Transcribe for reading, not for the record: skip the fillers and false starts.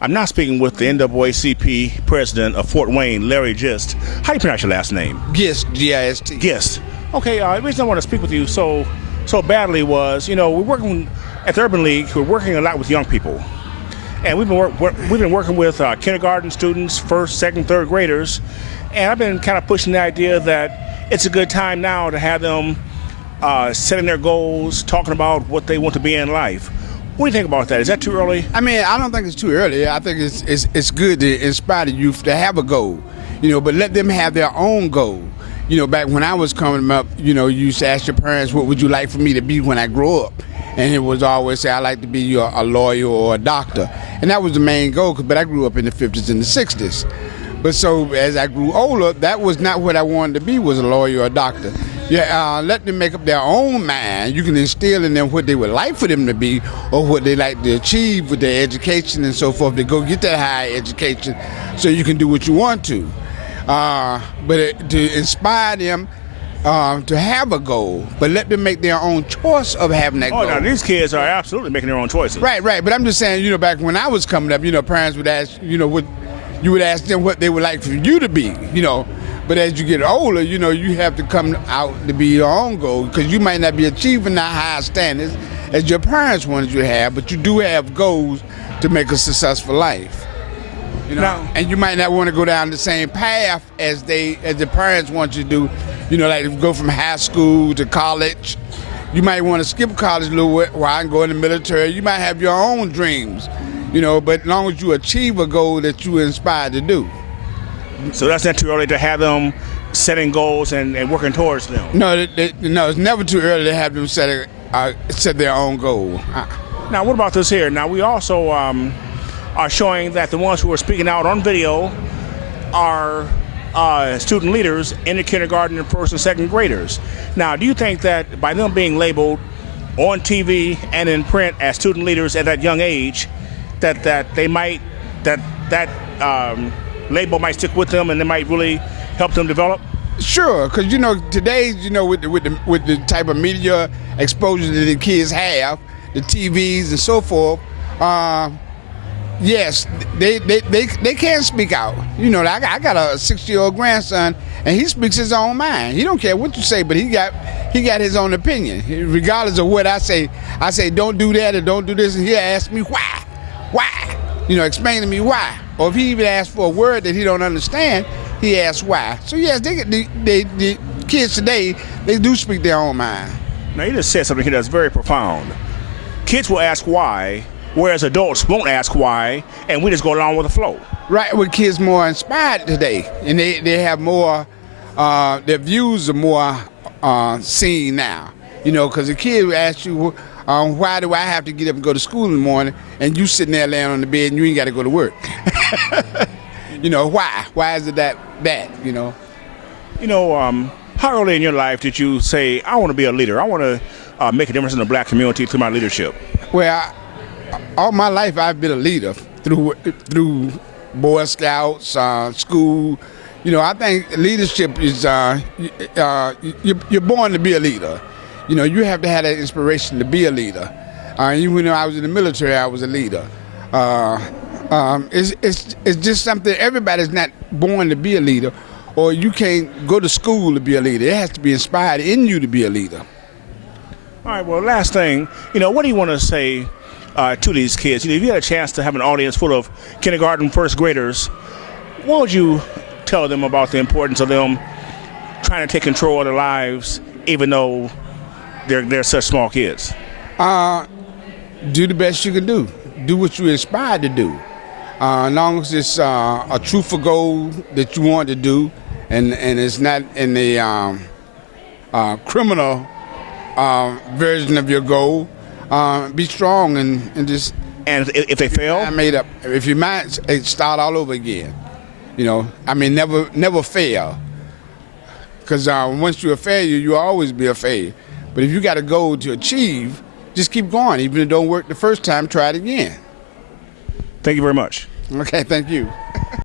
I'm now speaking with the NAACP President of Fort Wayne, Larry Gist. How do you pronounce your last name? Gist, G-I-S-T. Gist. Okay, the reason I want to speak with you so badly was, we're working at the Urban League. We're working a lot with young people. And we've been working with kindergarten students, first, second, third graders. And I've been kind of pushing the idea that it's a good time now to have them setting their goals, talking about what they want to be in life. What do you think about that? Is that too early? I mean, I don't think it's too early. I think it's good to inspire the youth to have a goal, but let them have their own goal. Back when I was coming up, you used to ask your parents, what would you like for me to be when I grow up? And it was always say, I'd like to be a lawyer or a doctor. And that was the main goal, but I grew up in the 50s and the 60s. But so as I grew older, that was not what I wanted to be, was a lawyer or a doctor. Let them make up their own mind. You can instill in them what they would like for them to be or what they like to achieve with their education and so forth, to go get that higher education so you can do what you want to. But to inspire them to have a goal, but let them make their own choice of having that goal. Oh, now these kids are absolutely making their own choices. Right. But I'm just saying, back when I was coming up, parents would ask, what you would ask them what they would like for you to be, But as you get older, you have to come out to be your own goal, because you might not be achieving the high standards as your parents wanted you to have, but you do have goals to make a successful life. And you might not want to go down the same path as the parents want you to do, like go from high school to college. You might want to skip college a little while and go in the military. You might have your own dreams, but as long as you achieve a goal that you're inspired to do. So that's not too early to have them setting goals and working towards them? No, it's never too early to have them set their own goal. Now, what about this here? Now, we also are showing that the ones who are speaking out on video are student leaders in the kindergarten and first and second graders. Now, do you think that by them being labeled on TV and in print as student leaders at that young age, that they might label might stick with them and they might really help them develop? Sure, because today, with the type of media exposure that the kids have, the TVs and so forth, yes, they can speak out. I got a 6-year-old grandson, and he speaks his own mind. He don't care what you say, but he got his own opinion. Regardless of what I say don't do that or don't do this, and he'll ask me why. Explain to me why. Or if he even asks for a word that he don't understand, he asks why. So yes, the kids today, they do speak their own mind. Now you just said something here that's very profound. Kids will ask why, whereas adults won't ask why, and we just go along with the flow. Right, with kids more inspired today, and they have more, their views are more seen now. Because the kid will ask you, why do I have to get up and go to school in the morning, and you sitting there laying on the bed and you ain't got to go to work? Why? Why is it that? How early in your life did you say, I want to be a leader? I want to make a difference in the black community through my leadership? Well, all my life I've been a leader through Boy Scouts, school. I think leadership is you're born to be a leader. You have to have that inspiration to be a leader. Even when I was in the military, I was a leader. It's just something, everybody's not born to be a leader, or you can't go to school to be a leader. It has to be inspired in you to be a leader. All right, well, last thing, what do you want to say to these kids? If you had a chance to have an audience full of kindergarten first graders, what would you tell them about the importance of them trying to take control of their lives, even though they're such small kids? Do the best you can do. Do what you're inspired to do. As long as it's a truthful goal that you want to do, and it's not in the criminal version of your goal, be strong and just. And if they fail, if you might start all over again. Never fail. Because once you're a failure, you'll always be a failure. But if you got a goal to achieve, just keep going. Even if it don't work the first time, try it again. Thank you very much. Okay, thank you.